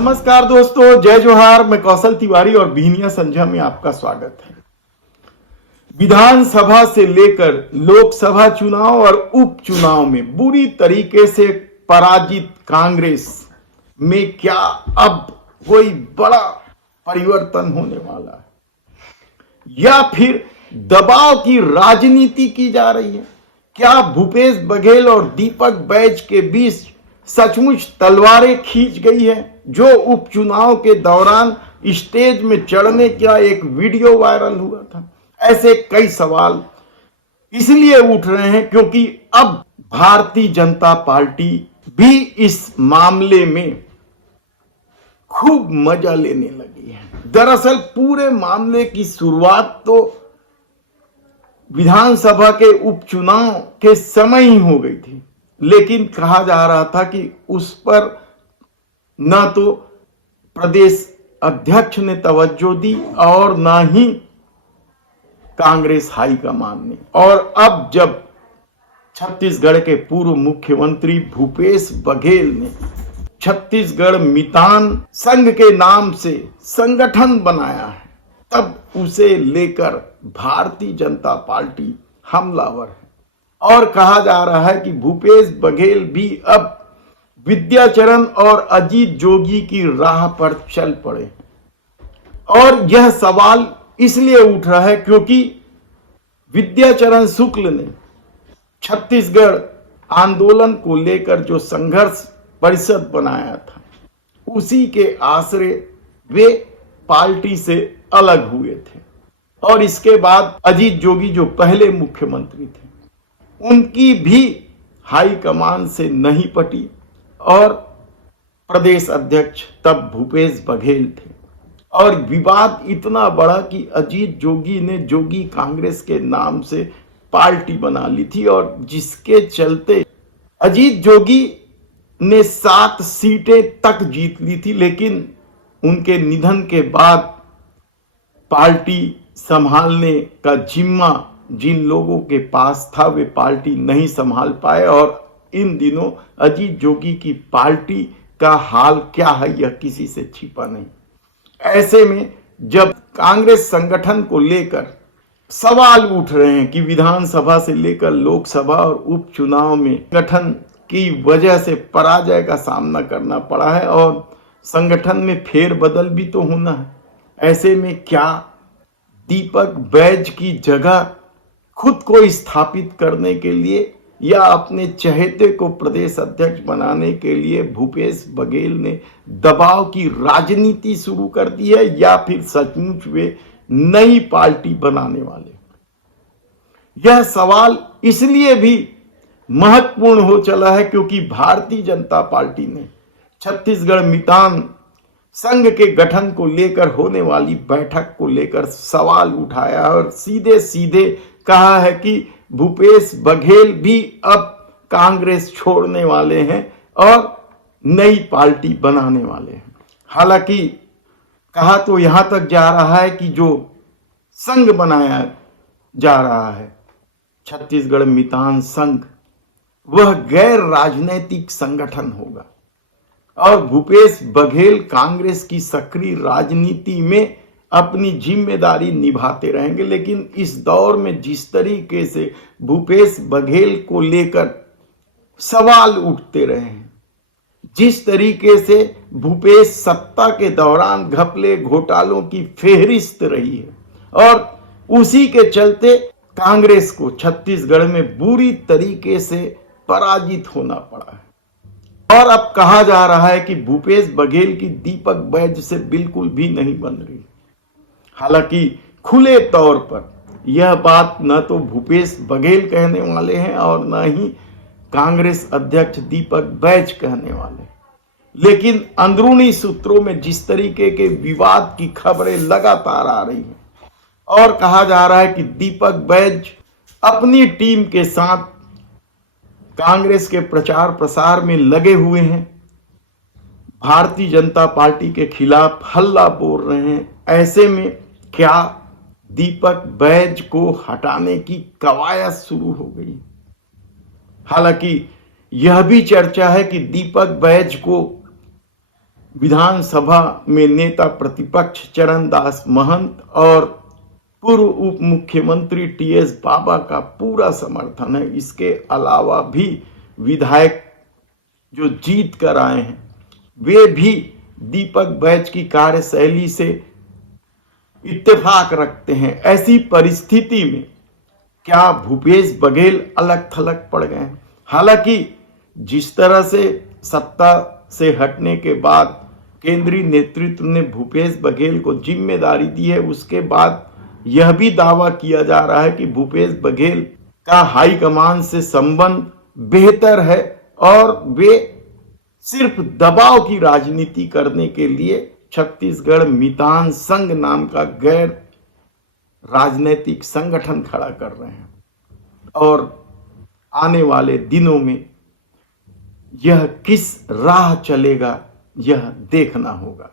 नमस्कार दोस्तों, जय जोहार। मैं कौशल तिवारी और बीनिया संझा में आपका स्वागत है। विधानसभा से लेकर लोकसभा चुनाव और उपचुनाव में बुरी तरीके से पराजित कांग्रेस में क्या अब कोई बड़ा परिवर्तन होने वाला है या फिर दबाव की राजनीति की जा रही है? क्या भूपेश बघेल और दीपक बैज के बीच सचमुच तलवारें खींच गई है? जो उपचुनाव के दौरान स्टेज में चढ़ने का एक वीडियो वायरल हुआ था, ऐसे कई सवाल इसलिए उठ रहे हैं क्योंकि अब भारतीय जनता पार्टी भी इस मामले में खूब मजा लेने लगी है। दरअसल पूरे मामले की शुरुआत तो विधानसभा के उपचुनाव के समय ही हो गई थी, लेकिन कहा जा रहा था कि उस पर न तो प्रदेश अध्यक्ष ने तवज्जो दी और न ही कांग्रेस हाईकमान ने। और अब जब छत्तीसगढ़ के पूर्व मुख्यमंत्री भूपेश बघेल ने छत्तीसगढ़ मितान संघ के नाम से संगठन बनाया है, तब उसे लेकर भारतीय जनता पार्टी हमलावर है। और कहा जा रहा है कि भूपेश बघेल भी अब विद्याचरण और अजीत जोगी की राह पर चल पड़े। और यह सवाल इसलिए उठ रहा है क्योंकि विद्याचरण शुक्ल ने छत्तीसगढ़ आंदोलन को लेकर जो संघर्ष परिषद बनाया था, उसी के आश्रय वे पार्टी से अलग हुए थे। और इसके बाद अजीत जोगी जो पहले मुख्यमंत्री थे, उनकी भी हाईकमान से नहीं पटी और प्रदेश अध्यक्ष तब भूपेश बघेल थे। और विवाद इतना बढ़ा कि अजीत जोगी ने जोगी कांग्रेस के नाम से पार्टी बना ली थी और जिसके चलते अजीत जोगी ने 7 सीटें तक जीत ली थी। लेकिन उनके निधन के बाद पार्टी संभालने का जिम्मा जिन लोगों के पास था, वे पार्टी नहीं संभाल पाए। और इन दिनों अजीत जोगी की पार्टी का हाल क्या है, यह किसी से छिपा नहीं। ऐसे में जब कांग्रेस संगठन को लेकर सवाल उठ रहे हैं कि विधानसभा से लेकर लोकसभा और उपचुनाव में संगठन की वजह से पराजय का सामना करना पड़ा है और संगठन में फेरबदल भी तो होना है, ऐसे में क्या दीपक बैज की जगह खुद को स्थापित करने के लिए या अपने चहेते को प्रदेश अध्यक्ष बनाने के लिए भूपेश बघेल ने दबाव की राजनीति शुरू कर दी है या फिर सचमुच वे नई पार्टी बनाने वाले? यह सवाल इसलिए भी महत्वपूर्ण हो चला है क्योंकि भारतीय जनता पार्टी ने छत्तीसगढ़ मितान संघ के गठन को लेकर होने वाली बैठक को लेकर सवाल उठाया और सीधे सीधे कहा है कि भूपेश बघेल भी अब कांग्रेस छोड़ने वाले हैं और नई पार्टी बनाने वाले हैं। हालांकि कहा तो यहां तक जा रहा है कि जो संघ बनाया जा रहा है छत्तीसगढ़ मितान संघ, वह गैर राजनीतिक संगठन होगा और भूपेश बघेल कांग्रेस की सक्रिय राजनीति में अपनी जिम्मेदारी निभाते रहेंगे। लेकिन इस दौर में जिस तरीके से भूपेश बघेल को लेकर सवाल उठते रहे हैं, जिस तरीके से भूपेश सत्ता के दौरान घपले घोटालों की फेहरिस्त रही है और उसी के चलते कांग्रेस को छत्तीसगढ़ में बुरी तरीके से पराजित होना पड़ा है। और अब कहा जा रहा है कि भूपेश बघेल की दीपक बैज से बिल्कुल भी नहीं बन रही। हालांकि खुले तौर पर यह बात न तो भूपेश बघेल कहने वाले हैं और न ही कांग्रेस अध्यक्ष दीपक बैज कहने वाले, लेकिन अंदरूनी सूत्रों में जिस तरीके के विवाद की खबरें लगातार आ रही हैं और कहा जा रहा है कि दीपक बैज अपनी टीम के साथ कांग्रेस के प्रचार प्रसार में लगे हुए हैं, भारतीय जनता पार्टी के खिलाफ हल्ला बोल रहे हैं, ऐसे में क्या दीपक बैज को हटाने की कवायद शुरू हो गई? हालांकि यह भी चर्चा है कि दीपक बैज को विधानसभा में नेता प्रतिपक्ष चरणदास महंत और पूर्व उप मुख्यमंत्री टीएस बाबा का पूरा समर्थन है। इसके अलावा भी विधायक जो जीत कर आए हैं वे भी दीपक बैज की कार्यशैली से इत्तेफाक रखते हैं। ऐसी परिस्थिति में क्या भूपेश बघेल अलग थलग पड़ गए हैं? हालांकि जिस तरह से सत्ता से हटने के बाद केंद्रीय नेतृत्व ने भूपेश बघेल को जिम्मेदारी दी है, उसके बाद यह भी दावा किया जा रहा है कि भूपेश बघेल का हाईकमान से संबंध बेहतर है और वे सिर्फ दबाव की राजनीति करने के लिए छत्तीसगढ़ मितान संघ नाम का गैर राजनीतिक संगठन खड़ा कर रहे हैं और आने वाले दिनों में यह किस राह चलेगा यह देखना होगा।